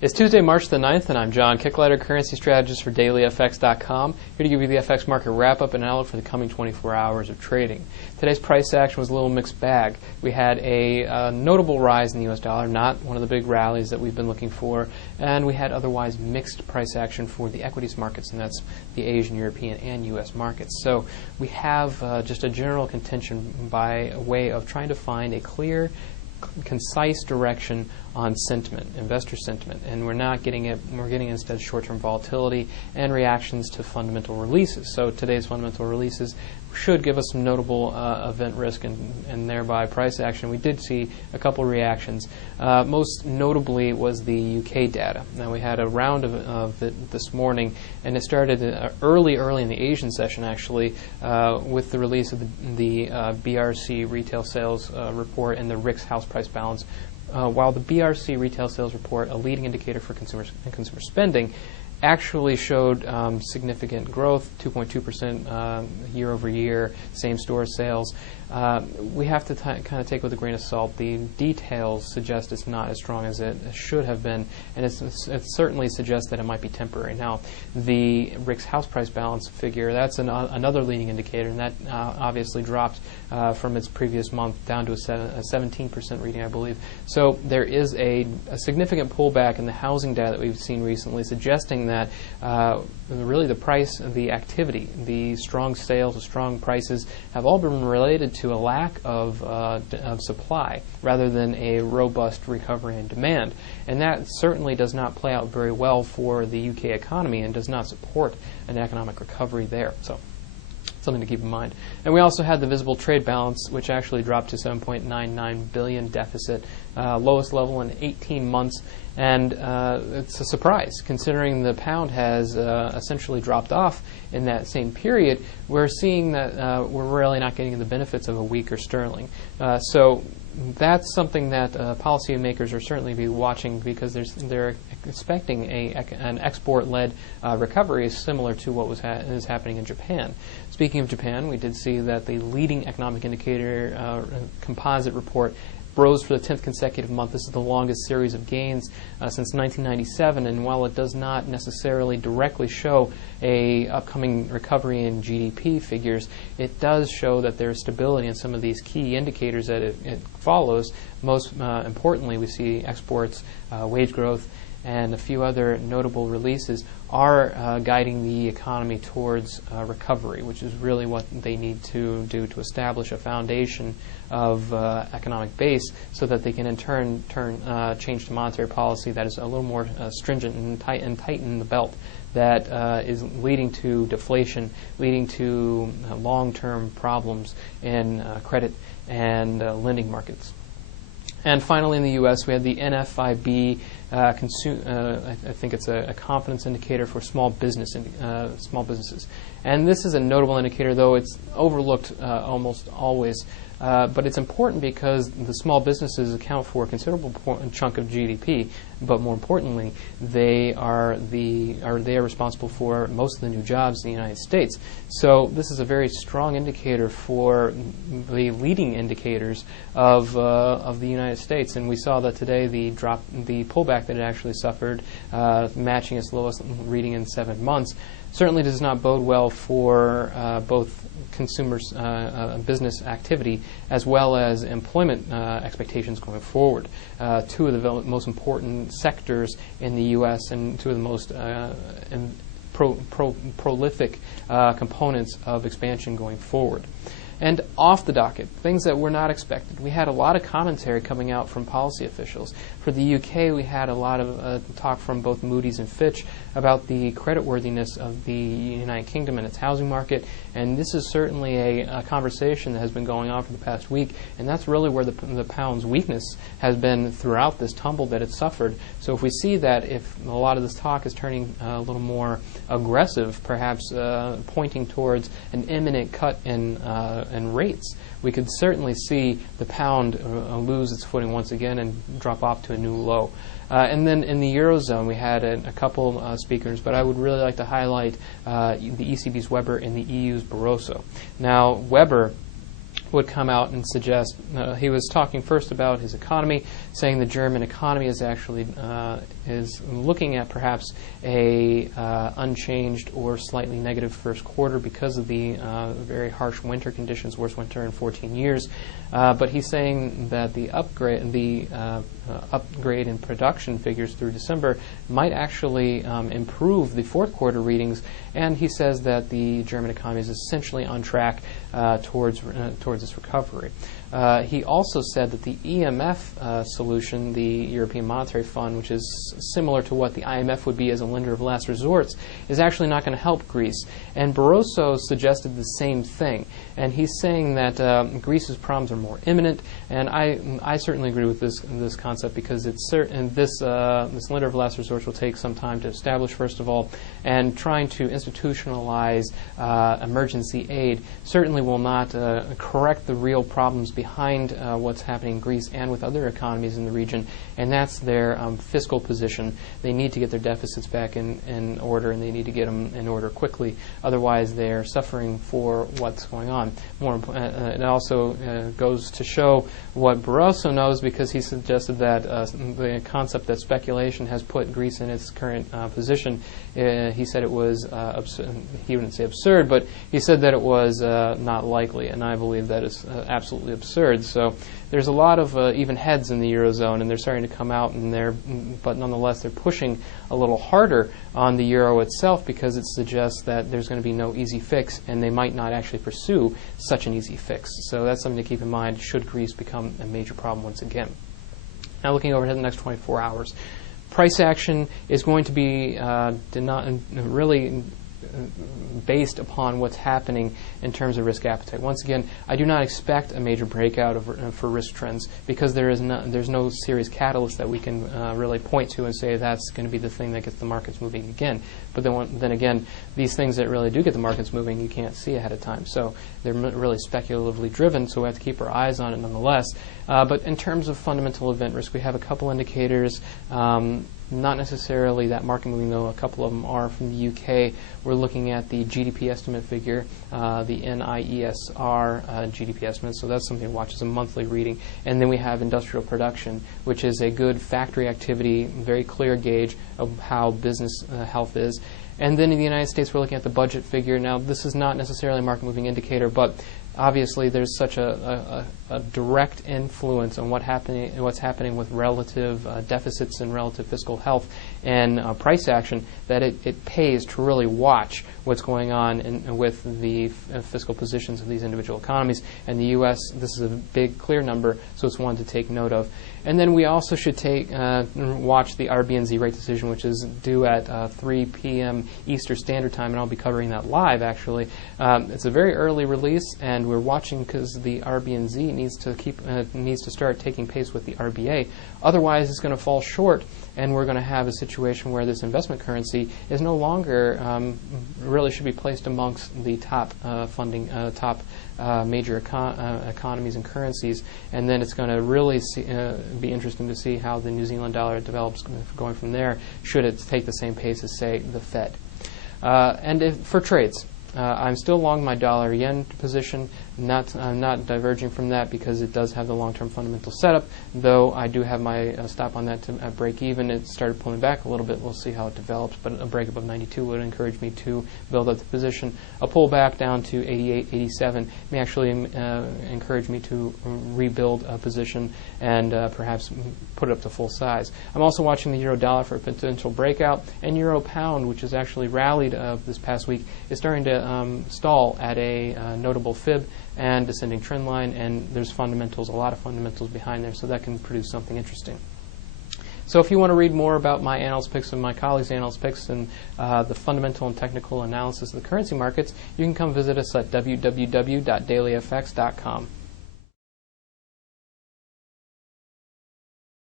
It's Tuesday, March the 9th, and I'm John Kickleiter, currency strategist for DailyFX.com, here to give you the FX market wrap-up and outlook for the coming 24 hours of trading. Today's price action was a little mixed bag. We had a notable rise in the U.S. dollar, not one of the big rallies that we've been looking for, and we had otherwise mixed price action for the equities markets, and that's the Asian, European, and U.S. markets. So we have just a general contention by way of trying to find a clear, concise direction on sentiment, investor sentiment, and we're not getting it. We're getting instead short-term volatility and reactions to fundamental releases. So today's fundamental releases should give us some notable event risk and thereby price action. We did see a couple reactions. Most notably was the UK data. Now we had a round of it this morning, and it started early in the Asian session actually with the release of the BRC retail sales report and the RICS house price balance. While the BRC retail sales report, a leading indicator for consumer spending, actually showed significant growth, 2.2% year over year, same-store sales. We have to kind of take with a grain of salt. The details suggest it's not as strong as it should have been, and it certainly suggests that it might be temporary. Now, the RICS house price balance figure, that's another leading indicator, and that obviously dropped from its previous month down to a 17% reading, I believe. So there is a significant pullback in the housing data that we've seen recently, suggesting that really the price, the activity, the strong sales, the strong prices have all been related to a lack of supply rather than a robust recovery in demand. And that certainly does not play out very well for the UK economy and does not support an economic recovery there. So something to keep in mind. And we also had the visible trade balance, which actually dropped to 7.99 billion deficit, lowest level in 18 months. And it's a surprise, considering the pound has essentially dropped off in that same period. We're seeing that we're really not getting the benefits of a weaker sterling. So that's something that policymakers are certainly be watching, because they're expecting an export-led recovery similar to what is happening in Japan. Speaking of Japan, we did see that the leading economic indicator composite report rose for the 10th consecutive month. This is the longest series of gains since 1997, and while it does not necessarily directly show a upcoming recovery in GDP figures, it does show that there is stability in some of these key indicators that it follows. Most importantly, we see exports, wage growth, and a few other notable releases are guiding the economy towards recovery, which is really what they need to do to establish a foundation of economic base so that they can in turn change to monetary policy that is a little more stringent and tighten the belt that is leading to deflation, leading to long-term problems in credit and lending markets. And finally, in the U.S., we had the NFIB. I think it's a confidence indicator for small businesses. And this is a notable indicator, though it's overlooked almost always. But it's important because the small businesses account for a considerable chunk of GDP. But more importantly, they are responsible for most of the new jobs in the United States. So this is a very strong indicator for the leading indicators of the United States. And we saw that today the pullback that it actually suffered, matching its lowest reading in 7 months, certainly does not bode well for both consumers' business activity as well as employment expectations going forward. Two of the most important sectors in the U.S. and two of the most prolific components of expansion going forward. And off the docket, things that were not expected. We had a lot of commentary coming out from policy officials. For the UK, we had a lot of talk from both Moody's and Fitch about the creditworthiness of the United Kingdom and its housing market. And this is certainly a conversation that has been going on for the past week. And that's really where the pound's weakness has been throughout this tumble that it suffered. So if we see that if a lot of this talk is turning a little more aggressive, perhaps pointing towards an imminent cut in rates, we could certainly see the pound lose its footing once again and drop off to a new low. And then in the Eurozone, we had a couple speakers, but I would really like to highlight the ECB's Weber and the EU's Barroso. Now, Weber would come out and suggest, he was talking first about his economy, saying the German economy is actually is looking at perhaps a unchanged or slightly negative first quarter because of the very harsh winter conditions, worst winter in 14 years. But he's saying that the upgrade in production figures through December might actually improve the fourth quarter readings, and he says that the German economy is essentially on track towards its recovery. He also said that the EMF solution, the European Monetary Fund, which is similar to what the IMF would be as a lender of last resorts, is actually not going to help Greece. And Barroso suggested the same thing. And he's saying that Greece's problems are more imminent. And I certainly agree with this concept, because it's certain this lender of last resorts will take some time to establish, first of all, and trying to institutionalize emergency aid certainly will not correct the real problems behind what's happening in Greece and with other economies in the region, and that's their fiscal position. They need to get their deficits back in order, and they need to get them in order quickly. Otherwise, they're suffering for what's going on. It also goes to show what Barroso knows, because he suggested that the concept that speculation has put Greece in its current position, he said it was, he wouldn't say absurd, but he said that it was not likely, and I believe that is absolutely absurd. So there's a lot of even heads in the Eurozone, and they're starting to come out, but nonetheless they're pushing a little harder on the euro itself, because it suggests that there's going to be no easy fix, and they might not actually pursue such an easy fix. So that's something to keep in mind should Greece become a major problem once again. Now looking over to the next 24 hours. Price action is going to be really based upon what's happening in terms of risk appetite. Once again, I do not expect a major breakout for risk trends, because there's no serious catalyst that we can really point to and say that's going to be the thing that gets the markets moving again. But then again, these things that really do get the markets moving, you can't see ahead of time. So they're really speculatively driven, so we have to keep our eyes on it nonetheless. But in terms of fundamental event risk, we have a couple indicators. Not necessarily that market moving, though a couple of them are from the UK. We're looking at the GDP estimate figure, the NIESR GDP estimate, so that's something to watch as a monthly reading. And then we have industrial production, which is a good factory activity, very clear gauge of how business health is. And then in the United States, we're looking at the budget figure. Now, this is not necessarily a market-moving indicator, but obviously there's such a direct influence on what's happening with relative deficits and relative fiscal health and price action that it pays to really watch what's going on with the fiscal positions of these individual economies. And the U.S., this is a big, clear number, so it's one to take note of. And then we also should watch the RBNZ rate decision, which is due at 3 p.m. Eastern Standard Time, and I'll be covering that live, actually. It's a very early release, and we're watching because the RBNZ needs to start taking pace with the RBA. Otherwise, it's going to fall short, and we're going to have a situation where this investment currency is no longer really should be placed amongst the top major economies and currencies, and then it's going to really be interesting to see how the New Zealand dollar develops going from there, should it take the same pace as, say, the Fed. For trades, I'm still long my dollar-yen position. I'm not diverging from that because it does have the long-term fundamental setup, though I do have my stop on that to break even. It started pulling back a little bit. We'll see how it develops, but a break above 92 would encourage me to build up the position. A pullback down to 88, 87 may actually encourage me to rebuild a position and perhaps put it up to full size. I'm also watching the euro-dollar for a potential breakout, and euro-pound, which has actually rallied this past week, is starting to stall at a notable fib and descending trend line, and there's fundamentals, a lot of fundamentals behind there, so that can produce something interesting. So if you want to read more about my analyst picks and my colleagues' analyst picks and the fundamental and technical analysis of the currency markets, you can come visit us at www.dailyfx.com.